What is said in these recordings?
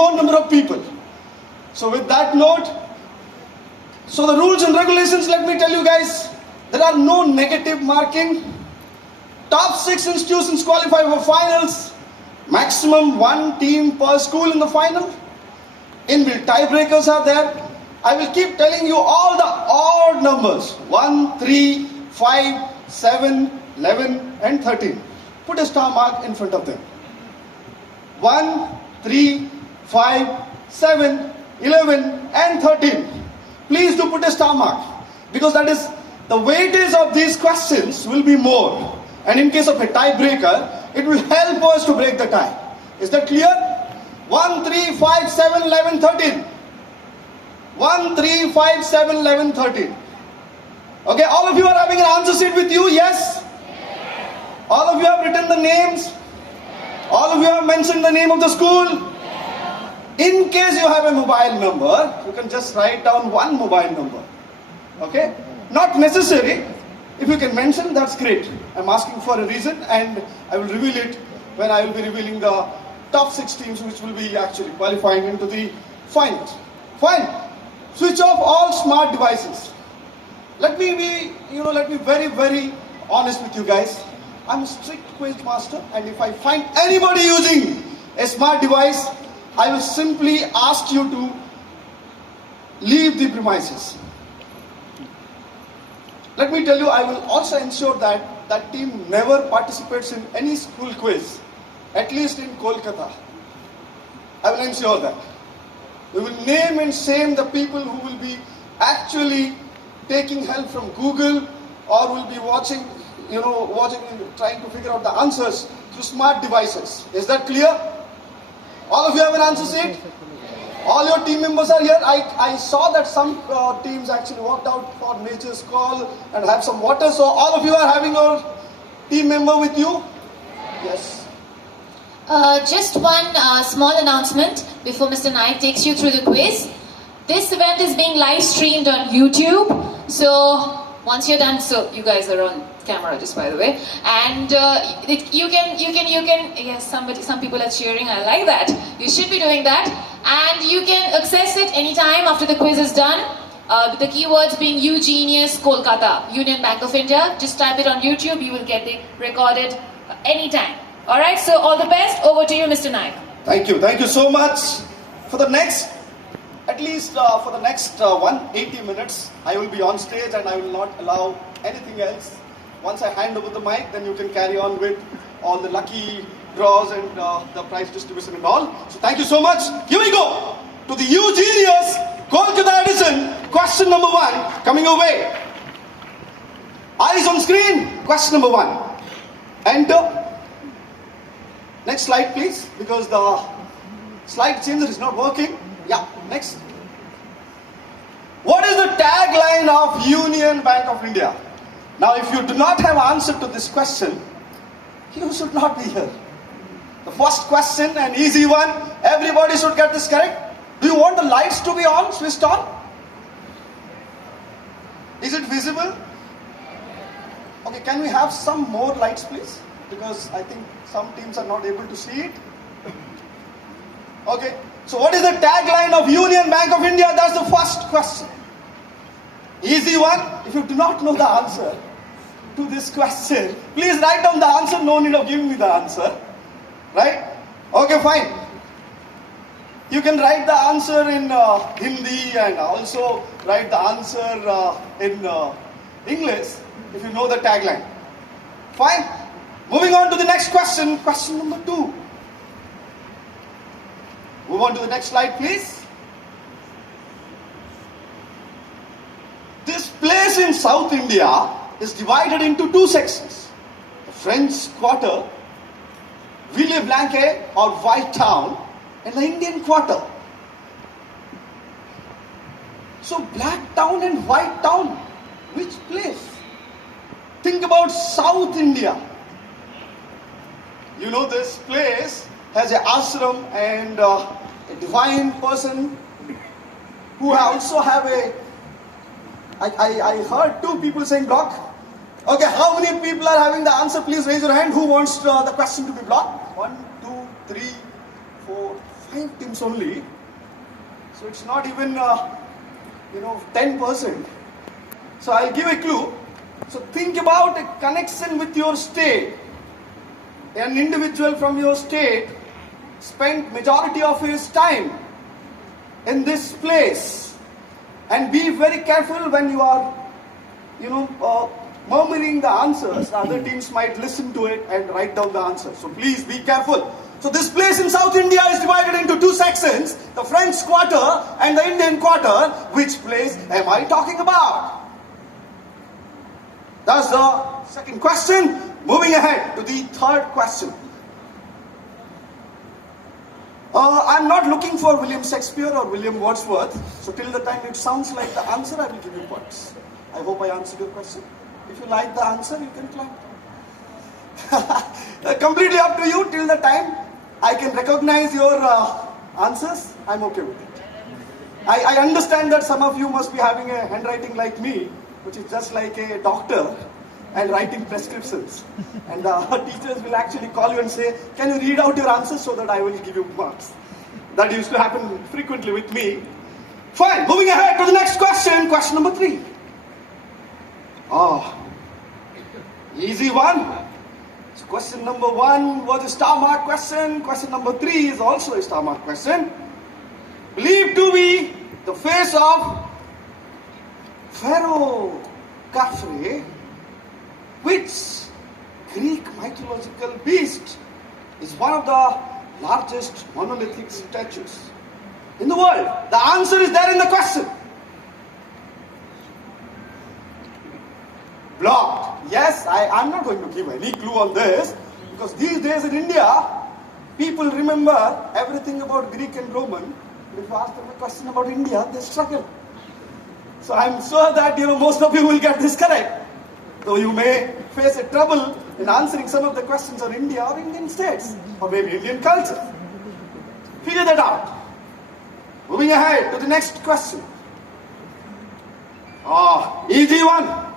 more number of people. So with that note, so the rules and regulations, let me tell you guys, there are no negative marking. Top 6 institutions qualify for finals. Maximum 1 team per school in the final. Inbuilt tiebreakers are there. I will keep telling you all the odd numbers. 1, 3, 5, 7, 11 and 13. Put a star mark in front of them. 1, 3, 5, 7, 11 and 13. Please do put a star mark, because that is the weightage of these questions will be more. And in case of a tiebreaker, it will help us to break the tie. Is that clear? 1, 3, 5, 7, 11, 13. 1, 3, 5, 7, 11, 13. Okay, all of you are having an answer sheet with you, yes? All of you have written the names? All of you have mentioned the name of the school? In case you have a mobile number, you can just write down one mobile number. Okay? Not necessary. If you can mention, that's great. I'm asking for a reason, and I will reveal it when I will be revealing the top 6 teams which will be actually qualifying into the finals. Fine. Switch off all smart devices. Let me be very, very honest with you guys. I'm a strict quiz master, and if I find anybody using a smart device, I will simply ask you to leave the premises. Let me tell you, I will also ensure that that team never participates in any school quiz, at least in Kolkata. I will ensure that. We will name and shame the people who will be actually taking help from Google, or will be watching and trying to figure out the answers through smart devices. Is that clear? All of you have an answer sheet? All your team members are here. I saw that some teams actually walked out for nature's call and have some water. So all of you are having your team member with you? Yes. Just one small announcement before Mr. Naik takes you through the quiz. This event is being live streamed on YouTube. So once you're done, so you guys are on camera, just by the way, and you can, yes, some people are cheering, I like that. You should be doing that, and you can access it anytime after the quiz is done. The keywords being UGenius Kolkata, Union Bank of India. Just type it on YouTube, you will get it recorded anytime. Alright, so all the best. Over to you, Mr. Naik. Thank you so much. For the next, at least for the next 180 minutes, I will be on stage and I will not allow anything else. Once I hand over the mic, then you can carry on with all the lucky draws and the prize distribution and all. So thank you so much. Here we go to the UGenius Kolkata edition. Question number 1 coming your way. Eyes on screen. Question number 1. Enter. Next slide, please, because the slide changer is not working. Yeah, next. What is the tagline of Union Bank of India? Now, if you do not have answer to this question, you should not be here. The first question, an easy one, everybody should get this correct. Do you want the lights to be on, switched on? Is it visible? Okay, can we have some more lights, please? Because I think some teams are not able to see it. Okay, so what is the tagline of Union Bank of India? That's the first question. Easy one. If you do not know the answer to this question, please write down the answer. No need of giving me the answer. Right? Okay, fine. You can write the answer in Hindi and also write the answer in English if you know the tagline. Fine. Moving on to the next question. Question number 2. Move on to the next slide, please. This place in South India is divided into 2 sections. The French Quarter, Villers-Blanquais or White Town, and the Indian Quarter. So Black Town and White Town, which place? Think about South India. You know, this place has an ashram and a divine person who also have a... I heard 2 people saying block. Okay, how many people are having the answer? Please raise your hand. Who wants the question to be blocked? 1, 2, 3, 4, 5 teams only. So it's not even, 10%. So I'll give a clue. So think about a connection with your state. An individual from your state spent majority of his time in this place. And be very careful when you are, murmuring the answers. Other teams might listen to it and write down the answer. So please be careful. So this place in South India is divided into 2 sections, the French Quarter and the Indian Quarter. Which place am I talking about? That's the second question. Moving ahead to the third question. I'm not looking for William Shakespeare or William Wordsworth. So till the time it sounds like the answer, I will give you points. I hope I answered your question. If you like the answer, you can clap. Completely up to you. Till the time I can recognize your answers, I'm okay with it. I understand that some of you must be having a handwriting like me, which is just like a doctor and writing prescriptions. And the teachers will actually call you and say, can you read out your answers so that I will give you marks? That used to happen frequently with me. Fine, moving ahead to the next question. Question number 3. Easy one. So question number 1 was a star mark question. Question number 3 is also a star mark question. Believed to be the face of Pharaoh Khafre, which Greek mythological beast is one of the largest monolithic statues in the world? The answer is there in the question. Blocked. Yes, I'm not going to give any clue on this, because these days in India, people remember everything about Greek and Roman. But if you ask them a question about India, they struggle. So I'm sure that most of you will get this correct. Though you may face a trouble in answering some of the questions on India or Indian states, or maybe Indian culture. Figure that out. Moving ahead to the next question. Easy one.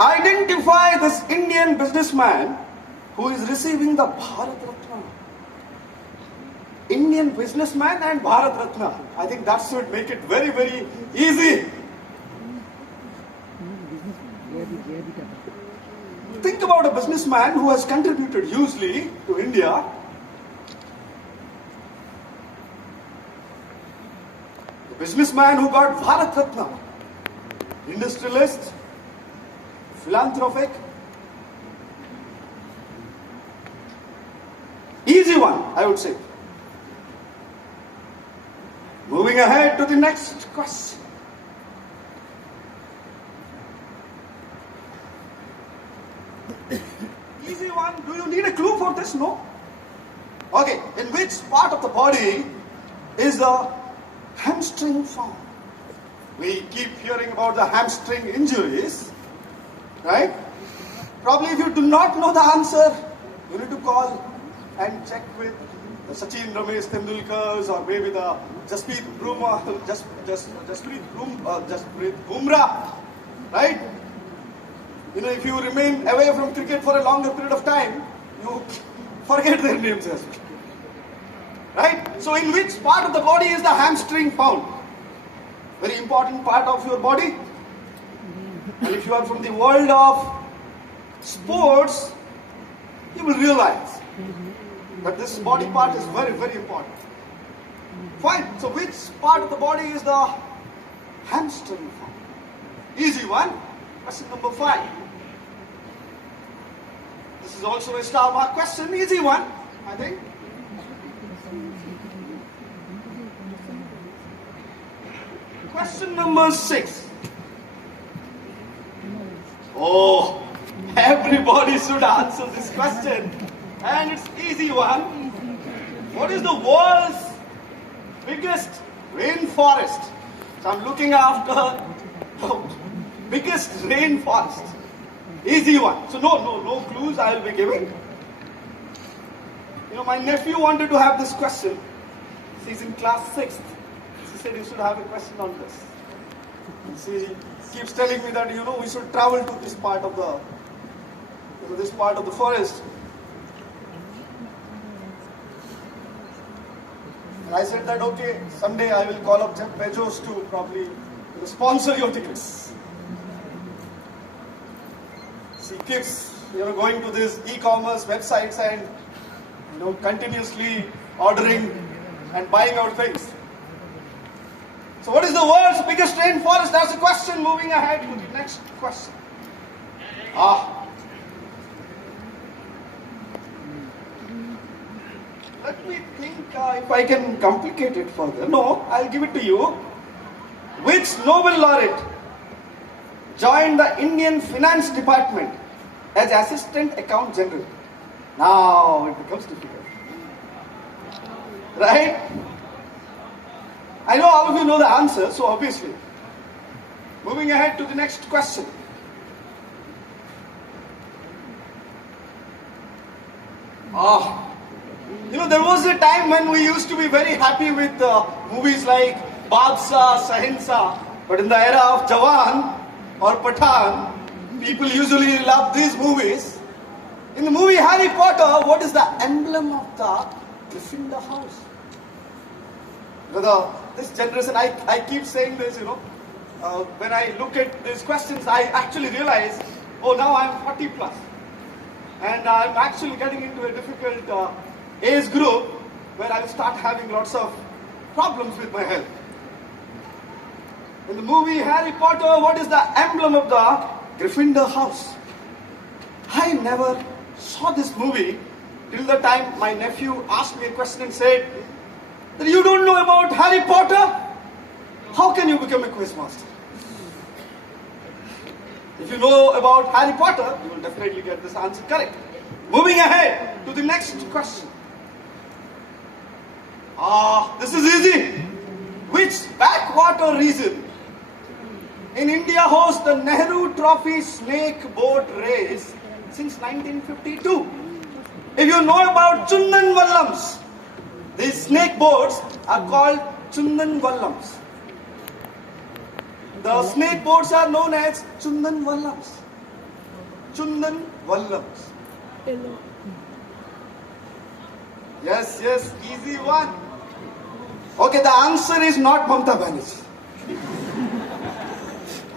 Identify this Indian businessman who is receiving the Bharat Ratna. Indian businessman and Bharat Ratna. I think that should make it very, very easy. Think about a businessman who has contributed hugely to India. A businessman who got Bharat Ratna. Industrialist, philanthropic. Easy one, I would say. Moving ahead to the next question. Easy one. Do you need a clue for this? No? Okay. In which part of the body is the hamstring found? We keep hearing about the hamstring injuries, right? Probably if you do not know the answer, you need to call and check with the Sachin Ramesh Tendulkars, or maybe the Jasprit Bumrah, right? If you remain away from cricket for a longer period of time, you forget their names as well. Right? So in which part of the body is the hamstring found? Very important part of your body. And if you are from the world of sports, you will realize that this body part is very, very important. Fine. So which part of the body is the hamstring found? Easy one. Question number 5. This is also a star mark question. Easy one, I think. Question number 6. Oh, everybody should answer this question. And it's easy one. What is the world's biggest rainforest? So I'm looking after the biggest rainforest. Easy one. So no clues I will be giving. My nephew wanted to have this question. He's in class 6th. He said you should have a question on this. And she keeps telling me that we should travel to this part of the forest. And I said that, okay, someday I will call up Jeff Bezos to probably sponsor your tickets. He keeps, going to these e-commerce websites and, continuously ordering and buying out things. So what is the world's biggest rainforest? That's the question. Moving ahead to the next question. Let me think if I can complicate it further. No, I'll give it to you. Which Nobel laureate joined the Indian Finance Department as Assistant Account General? Now it becomes difficult. Right? I know all of you know the answer, so obviously. Moving ahead to the next question. There was a time when we used to be very happy with movies like Badshah, Sahinsa, but in the era of Jawan or Pathan, people usually love these movies. In the movie Harry Potter, what is the emblem of the Gryffindor house? This generation, I keep saying this, when I look at these questions, I actually realize, now I'm 40 plus. And I'm actually getting into a difficult age group where I will start having lots of problems with my health. In the movie Harry Potter, what is the emblem of the Gryffindor house? I never saw this movie till the time my nephew asked me a question and said, that you don't know about Harry Potter? How can you become a quiz master? If you know about Harry Potter, you will definitely get this answer correct. Moving ahead to the next question. This is easy. Which backwater region in India hosts the Nehru Trophy snake boat race since 1952? If you know about Chundan Vallams, these snake boats are called Chundan Vallams. The snake boats are known as Chundan Vallams. Chundan Vallams. Yes, easy one. Okay, the answer is not Mamata Banerjee.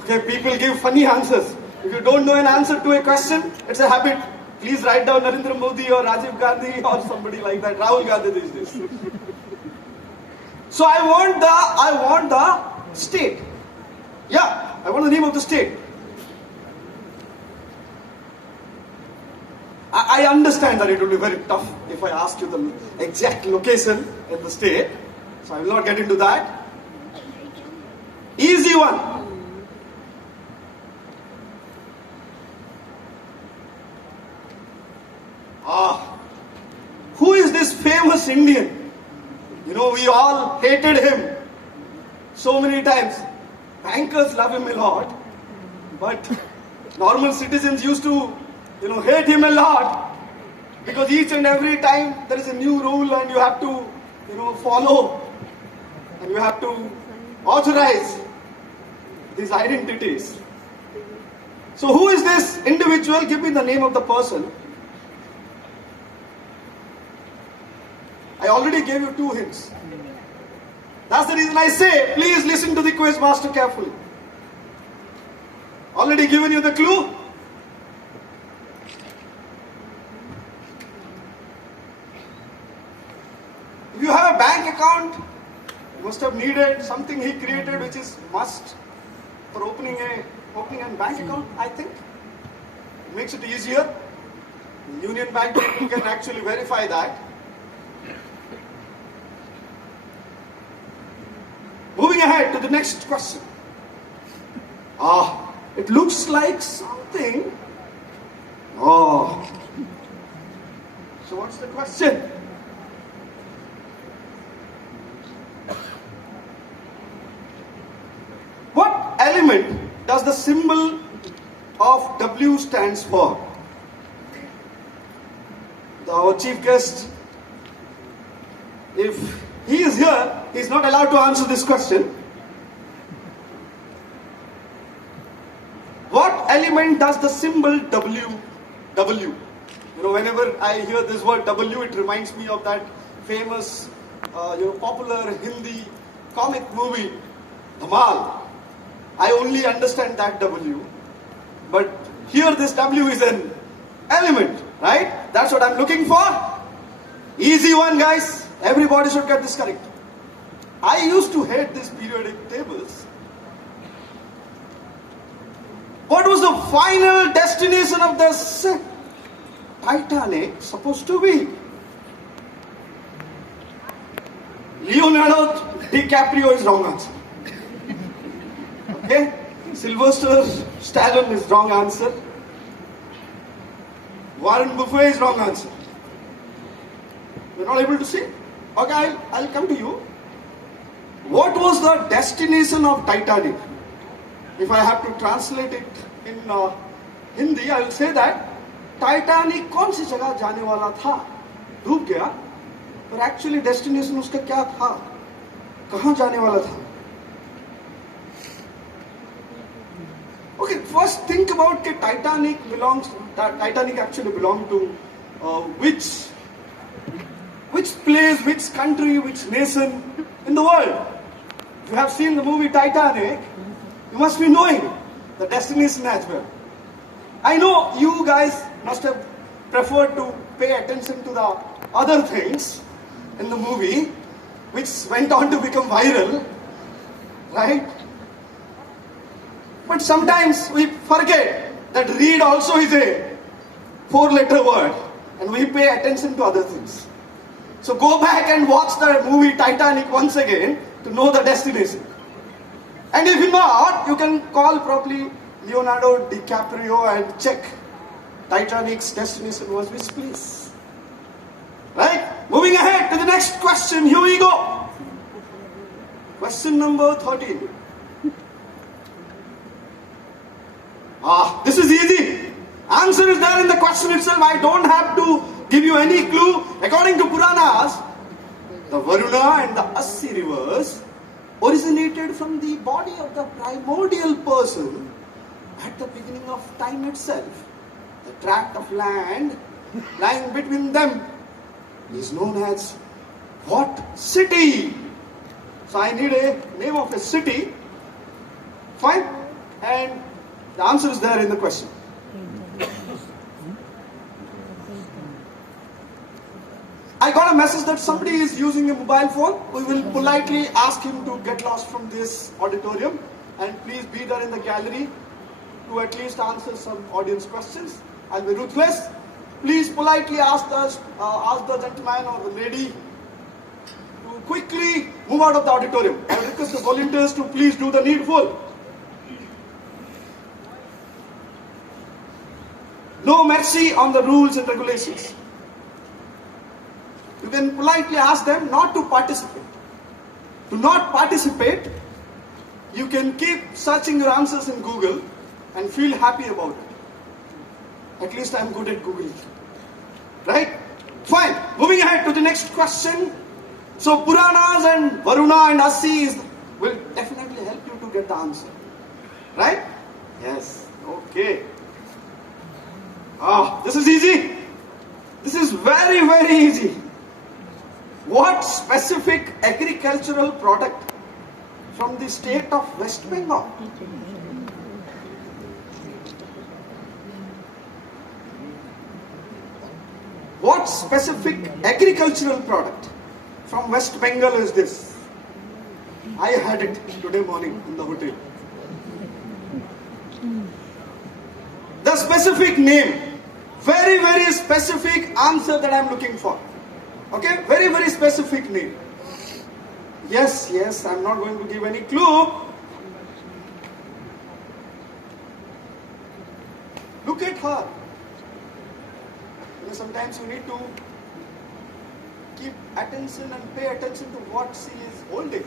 Okay, people give funny answers. If you don't know an answer to a question, it's a habit. Please write down Narendra Modi or Rajiv Gandhi or somebody like that. Rahul Gandhi these days. So I want the state. Yeah, I want the name of the state. I understand that it will be very tough if I ask you the exact location in the state. So I will not get into that. Easy one. Who is this famous Indian? We all hated him so many times. Bankers love him a lot, but normal citizens used to, hate him a lot because each and every time there is a new rule and you have to, follow and you have to authorize these identities. So who is this individual? Give me the name of the person. I already gave you 2 hints. That's the reason I say, please listen to the quiz master carefully. Already given you the clue. If you have a bank account, you must have needed something he created which is must for opening a bank account, I think. It makes it easier. Union Bank people can actually verify that. Moving ahead to the next question. It looks like something. So what's the question? What element does the symbol of W stands for? Our chief guest, if he is here, he is not allowed to answer this question. What element does the symbol W? Whenever I hear this word W, it reminds me of that famous popular Hindi comic movie, Dhamal. I only understand that W, but here this W is an element, right? That's what I'm looking for. Easy one, guys. Everybody should get this correct. I used to hate these periodic tables. What was the final destination of this Titanic supposed to be? Leonardo DiCaprio is wrong answer. Okay? Sylvester Stallone is wrong answer. Warren Buffett is wrong answer. You're not able to see? Okay, I'll come to you. What was the destination of Titanic? If I have to translate it in Hindi, I will say that Titanic कौन सी जगह जाने वाला था? डूब गया, पर actually destination उसका क्या था? कहाँ जाने वाला था? Okay, first think about that Titanic actually belonged to which place, which country, which nation in the world. If you have seen the movie Titanic, you must be knowing the destination as well. I know you guys must have preferred to pay attention to the other things in the movie, which went on to become viral, right? But sometimes we forget that read also is a 4-letter word, and we pay attention to other things. So go back and watch the movie Titanic once again to know the destination. And if not, you can call probably Leonardo DiCaprio and check Titanic's destination was which place. Right? Moving ahead to the next question. Here we go. Question number 13. This is easy. Answer is there in the question itself. I don't have to give you any clue. According to Puranas, the Varuna and the Assi rivers originated from the body of the primordial person at the beginning of time itself. The tract of land lying between them is known as what city? So I need a name of a city. Fine? And the answer is there in the question. I got a message that somebody is using a mobile phone. We will politely ask him to get lost from this auditorium and please be there in the gallery to at least answer some audience questions. I'll be ruthless. Please politely ask the gentleman or the lady to quickly move out of the auditorium. I request the volunteers to please do the needful. No mercy on the rules and regulations. You can politely ask them not to participate. To not participate, you can keep searching your answers in Google and feel happy about it. At least I'm good at Googling. Right? Fine. Moving ahead to the next question. So Puranas and Varuna and Assi will definitely help you to get the answer. Right? Yes. Okay. This is easy. This is very, very easy. What specific agricultural product from the state of West Bengal? What specific agricultural product from West Bengal is this? I had it today morning in the hotel. The specific name, very, very specific answer that I'm looking for. Okay, very, very specific name. Yes, I'm not going to give any clue. Look at her. Sometimes you need to keep attention and pay attention to what she is holding.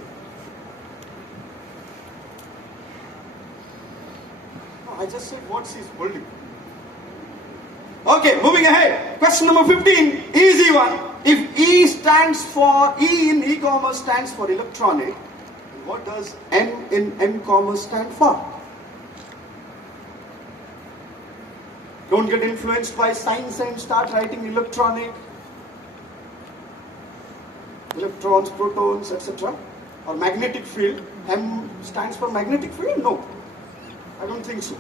No, I just said what she is holding. Okay, moving ahead. Question number 15, easy one. If E in e-commerce stands for electronic, what does M in M-commerce stand for? Don't get influenced by science and start writing electronic. electrons, protons, etc. Or magnetic field. M stands for magnetic field? No, I don't think so.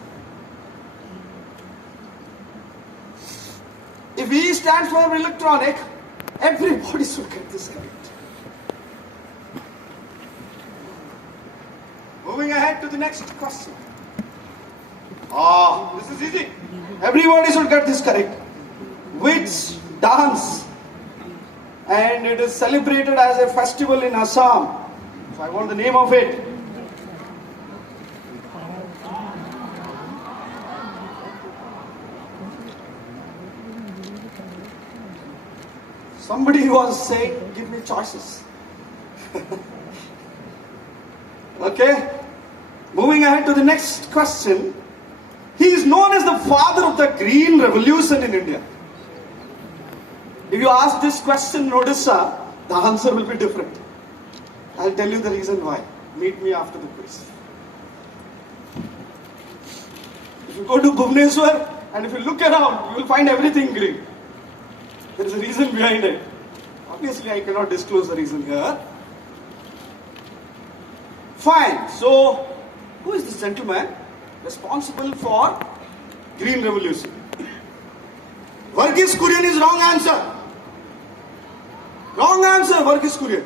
If E stands for electronic, everybody should get this correct. Moving ahead to the next question. This is easy. Everybody should get this correct. Which dance? And it is celebrated as a festival in Assam. So I want the name of it. Somebody was saying, give me choices. Okay. Moving ahead to the next question. He is known as the father of the Green Revolution in India. If you ask this question in Odisha, the answer will be different. I'll tell you the reason why. Meet me after the quiz. If you go to Bhubaneswar and if you look around, you will find everything green. There is a reason behind it. Obviously, I cannot disclose the reason here. Fine. So, who is this gentleman responsible for Green Revolution? Verghese Kurien is wrong answer. Wrong answer, Verghese Kurien.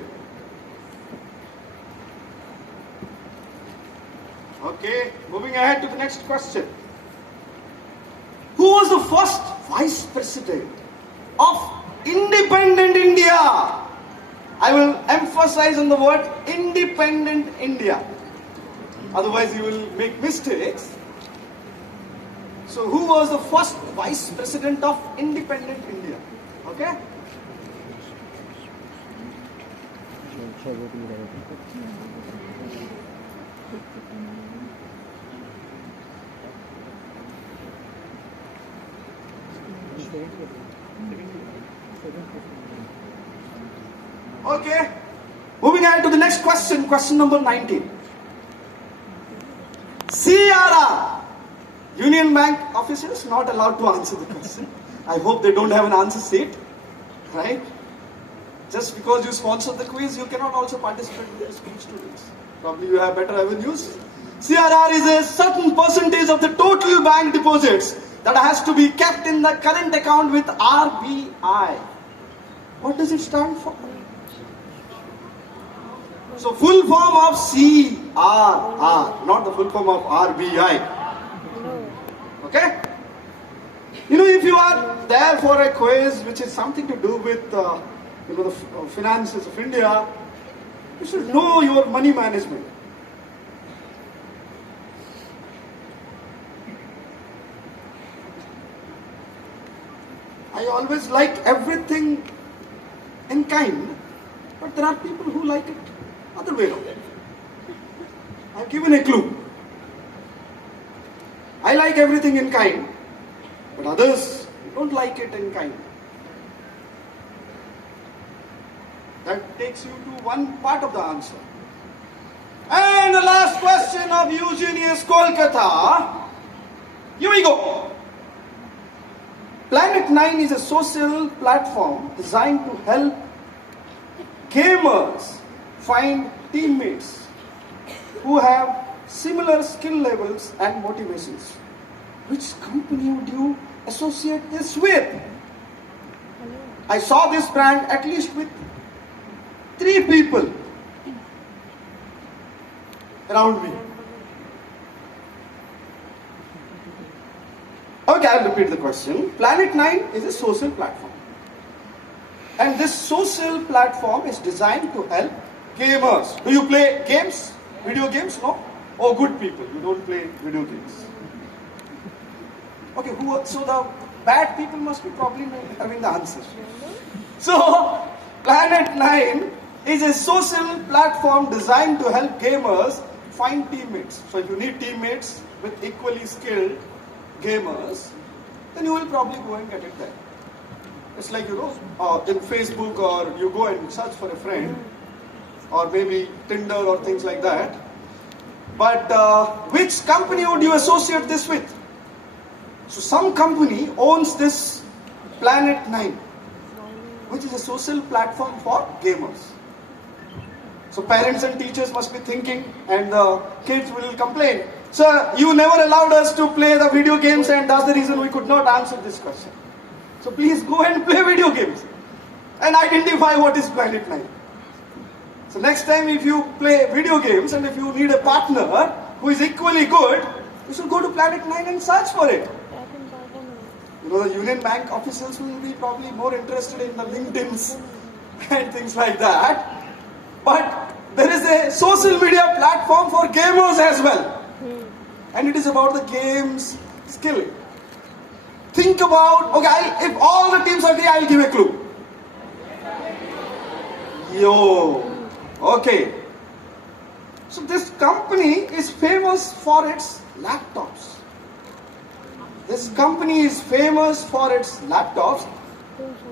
Okay, moving ahead to the next question. Who was the first vice president of independent India? I will emphasize on the word independent India. Otherwise you will make mistakes. So who was the first vice president of independent India? Okay? Okay. Moving ahead to the next question, question number 19. CRR. Union Bank officials not allowed to answer the question. I hope they don't have an answer sheet. Right? Just because you sponsor the quiz, you cannot also participate in the school students. Probably you have better avenues. CRR is a certain percentage of the total bank deposits that has to be kept in the current account with RBI. What does it stand for? So full form of CRR, not the full form of RBI. Okay? You know, if you are there for a quiz which is something to do with the finances of India, you should know your money management. I always like everything in kind, but there are people who like it other way around. I've given a clue. I like everything in kind, but others don't like it in kind. That takes you to one part of the answer. And the last question of Eugenius Kolkata. Here we go. Planet 9 is a social platform designed to help gamers find teammates who have similar skill levels and motivations. Which company would you associate this with? I saw this brand at least with 3 people around me. Okay, I'll repeat the question. Planet 9 is a social platform. And this social platform is designed to help gamers. Do you play games? Video games? No? Oh, good people. You don't play video games. Okay, so the bad people must be probably having the answer. So, Planet 9 is a social platform designed to help gamers find teammates. So if you need teammates with equally skilled gamers, then you will probably go and get it there. It's like, in Facebook, or you go and search for a friend, or maybe Tinder or things like that. But which company would you associate this with? So some company owns this Planet 9, which is a social platform for gamers. So parents and teachers must be thinking, and the kids will complain. Sir, you never allowed us to play the video games, and that's the reason we could not answer this question. So please go and play video games and identify what is Planet 9. So next time if you play video games and if you need a partner who is equally good, you should go to Planet 9 and search for it. You know, the Union Bank officials will be probably more interested in the LinkedIns and things like that. But there is a social media platform for gamers as well. And it is about the game's skill. Think about, okay, if all the teams agree, I'll give a clue. Okay. So this company is famous for its laptops. This company is famous for its laptops.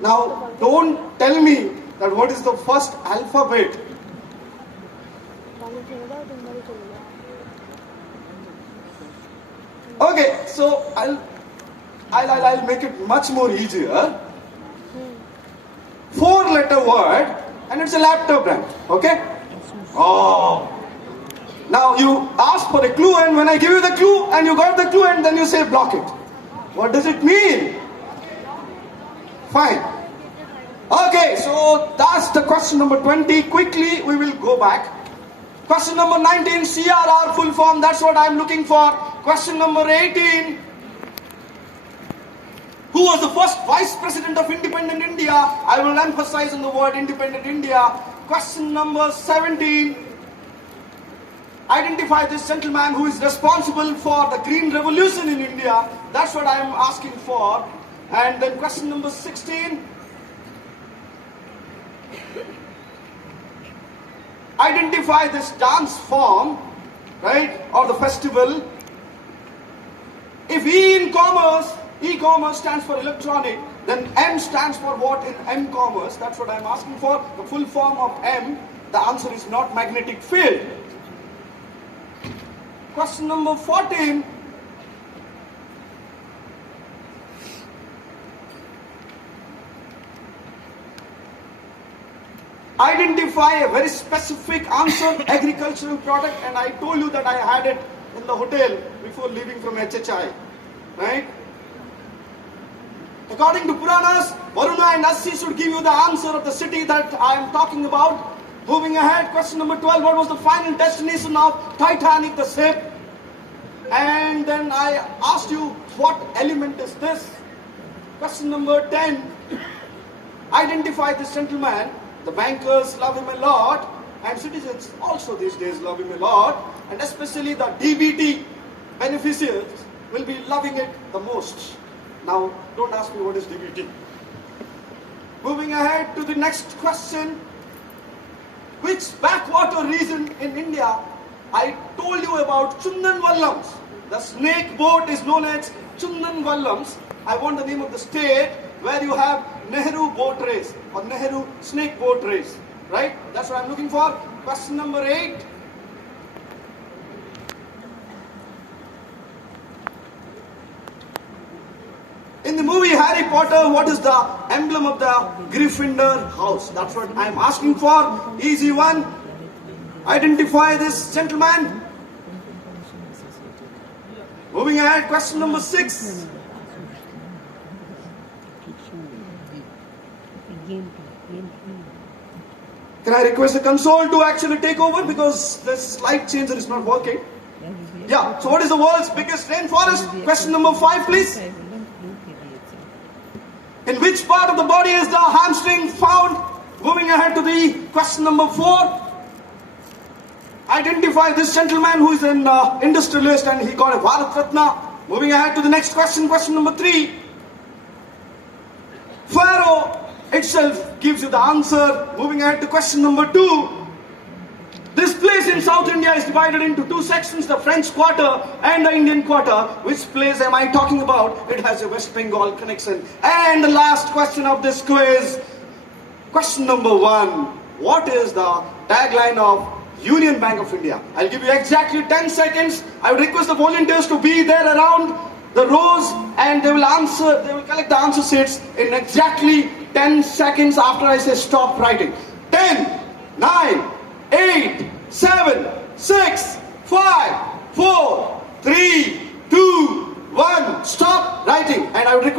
Now, don't tell me that what is the first alphabet. Okay, so I'll make it much more easier. 4-letter word, and it's a laptop brand. Okay? Oh. Now you ask for a clue, and when I give you the clue, and you got the clue, and then you say block it. What does it mean? Fine. Okay, so that's the question number 20. Quickly, we will go back. Question number 19, CRR full form, that's what I'm looking for. Question number 18, who was the first Vice President of Independent India? I will emphasize on the word Independent India. Question number 17, identify this gentleman who is responsible for the Green Revolution in India. That's what I am asking for. And then question number 16, identify this dance form, right, or the festival. If e-commerce stands for electronic, then M stands for what in M-commerce? That's what I'm asking for. The full form of M, the answer is not magnetic field. Question number 14. Identify a very specific answer, agricultural product, and I told you that I had it in the hotel before leaving from HHI, right? According to Puranas, Varuna and Assi should give you the answer of the city that I am talking about. Moving ahead, question number 12, what was the final destination of Titanic, the ship? And then I asked you, what element is this? Question number 10, identify this gentleman. The bankers love him a lot, and citizens also these days love him a lot, and especially the DBT beneficiaries will be loving it the most. Now, don't ask me what is DBT. Moving ahead to the next question. Which backwater region in India? I told you about Chundan Vallams. The snake boat is known as Chundan Vallams. I want the name of the state where you have Nehru boat race or Nehru snake boat race, right? That's what I'm looking for. Question number 8. In the movie Harry Potter, what is the emblem of the Gryffindor house? That's what I'm asking for. Easy one. Identify this gentleman. Moving ahead, question number 6. Can I request the console to actually take over because this slide changer is not working? Yeah, so what is the world's biggest rainforest? Question number 5, please. In which part of the body is the hamstring found? Moving ahead to the question number 4. Identify this gentleman who is an industrialist and he got a Bharat Ratna. Moving ahead to the next question, question number 3. Pharaoh itself gives you the answer. Moving ahead to question number 2. This place in South India is divided into 2 sections, the French Quarter and the Indian Quarter. Which place am I talking about? It has a West Bengal connection. And the last question of this quiz, question number 1. What is the tagline of Union Bank of India? I'll give you exactly 10 seconds. I would request the volunteers to be there around the rows and they will collect the answer sheets in exactly 10 seconds after I say stop writing. 10, 9, 8, 7, 6, 5, 4, 3, 2, 1. Stop writing. And I would request